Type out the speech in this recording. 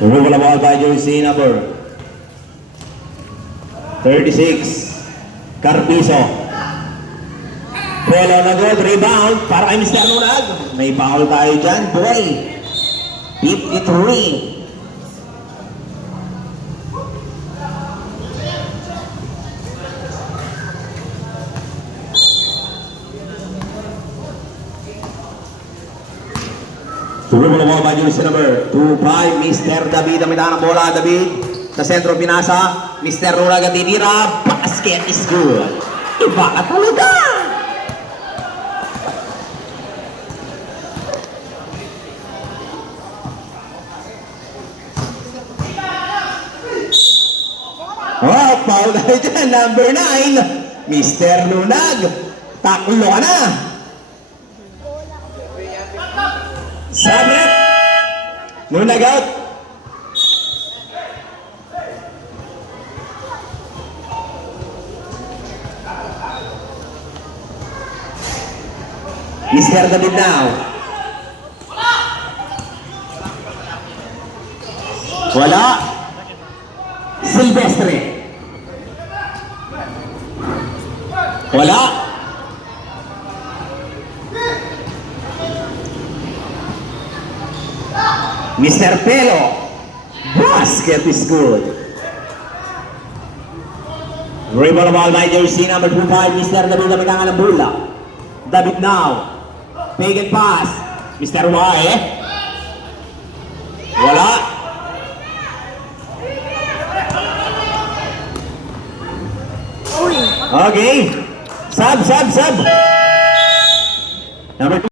Removal of ball by jersey number 36, Carpizo. Pelo na goal, rebound para kay Mr. Lunag. May foul tayo dyan, boy. 53. Removal of ball by jersey number 25, Mr. David. Ang mitang ng bola, David. Sa sentro pinasa, Mr. Lunag ang tinira. Basket is good. Iba ka talaga. Oh, foul na dyan. Number 9, Mr. Lunag. Taklo ka na. Sabret. Lunag out. Mr. David now. Wala. Silvestre. Wala. Mr. Pelo. Basket is good. Dribble ball by jersey number 25, Mr. David. David ang bola. David now. Take and pass. Mr. Y. Wala. Okay. Sub. Number 2.